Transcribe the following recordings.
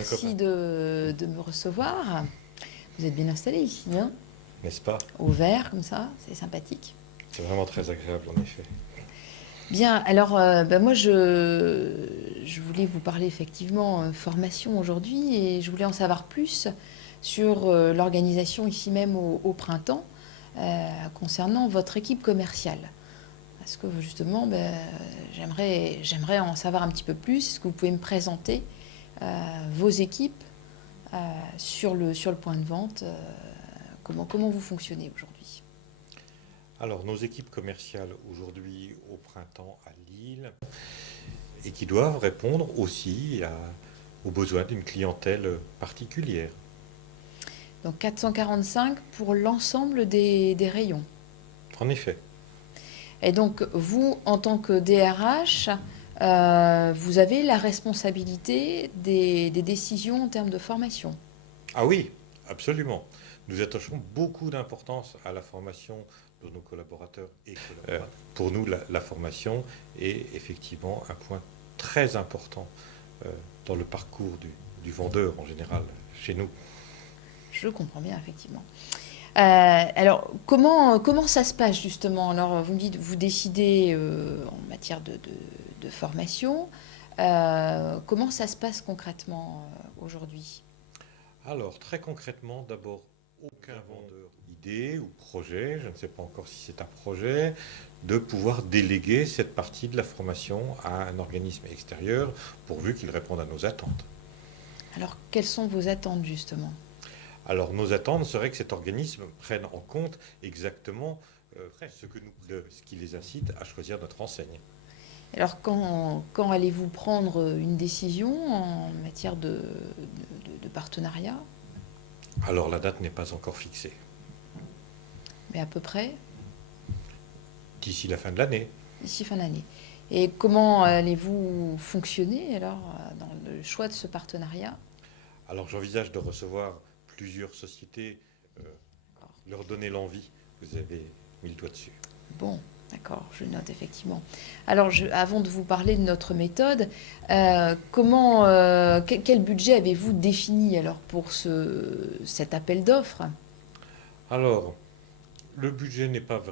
merci de me recevoir. Vous êtes bien installé ici, hein? N'est-ce pas? Au vert, comme ça, c'est sympathique. C'est vraiment très agréable en effet. Bien, alors moi je voulais vous parler effectivement formation aujourd'hui et je voulais en savoir plus sur l'organisation ici même au printemps concernant votre équipe commerciale. Parce que justement, j'aimerais en savoir un petit peu plus. Est-ce que vous pouvez me présenter vos équipes sur le point de vente comment vous fonctionnez aujourd'hui? Alors nos équipes commerciales aujourd'hui au printemps à Lille et qui doivent répondre aussi aux besoins d'une clientèle particulière. Donc 445 pour l'ensemble des rayons. En effet. Et donc vous, en tant que DRH, vous avez la responsabilité des décisions en termes de formation. Ah oui, absolument. Nous attachons beaucoup d'importance à la formation de nos collaborateurs et collaborateurs. Pour nous, la formation est effectivement un point très important dans le parcours du vendeur en général chez nous. Je comprends bien, effectivement. Alors, comment ça se passe justement? Alors, vous me dites, vous décidez en matière de formation. Comment ça se passe concrètement aujourd'hui? Alors, très concrètement, d'abord, aucun vendeur idée ou projet, je ne sais pas encore si c'est un projet, de pouvoir déléguer cette partie de la formation à un organisme extérieur pourvu qu'il réponde à nos attentes. Alors, quelles sont vos attentes justement? Alors, nos attentes seraient que cet organisme prenne en compte exactement ce qui les incite à choisir notre enseigne. Alors, quand allez-vous prendre une décision en matière de partenariat? Alors, la date n'est pas encore fixée. Mais à peu près D'ici la fin de l'année. d'ici fin d'année. Et comment allez-vous fonctionner alors dans le choix de ce partenariat? Alors, j'envisage de recevoir plusieurs sociétés, leur donner l'envie. Vous avez mis le doigt dessus. Bon, d'accord, je note effectivement. Alors, avant de vous parler de notre méthode, quel budget avez-vous défini alors pour cet appel d'offres? Alors, le budget n'est pas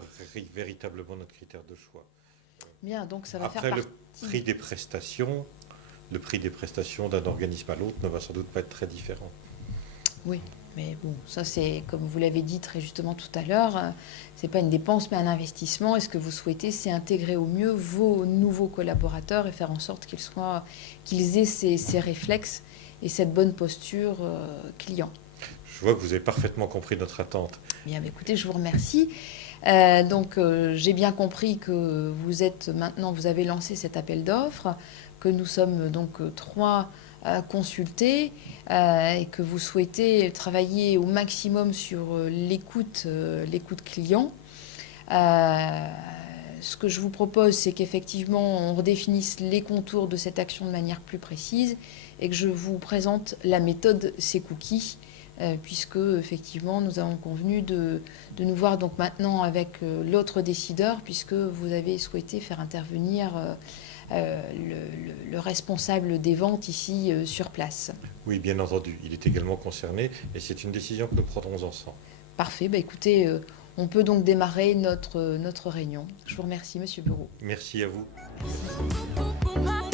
véritablement notre critère de choix. Bien, donc ça va faire Après, partie. le prix des prestations d'un organisme à l'autre ne va sans doute pas être très différent. Oui, mais bon, ça c'est, comme vous l'avez dit très justement tout à l'heure, c'est pas une dépense mais un investissement. Et ce que vous souhaitez, c'est intégrer au mieux vos nouveaux collaborateurs et faire en sorte qu'ils aient ces réflexes et cette bonne posture client. Je vois que vous avez parfaitement compris notre attente. Bien, écoutez, je vous remercie. J'ai bien compris que vous avez lancé cet appel d'offres, que nous sommes donc trois consultés et que vous souhaitez travailler au maximum sur l'écoute client. Ce que je vous propose, c'est qu'effectivement, on redéfinisse les contours de cette action de manière plus précise et que je vous présente la méthode C-Cookie, puisque effectivement, nous avons convenu de nous voir donc maintenant avec l'autre décideur, puisque vous avez souhaité faire intervenir le responsable des ventes ici sur place. Oui, bien entendu, il est également concerné et c'est une décision que nous prendrons ensemble. Parfait, écoutez, on peut donc démarrer notre réunion. Je vous remercie, Monsieur Bureau. Merci à vous. Merci.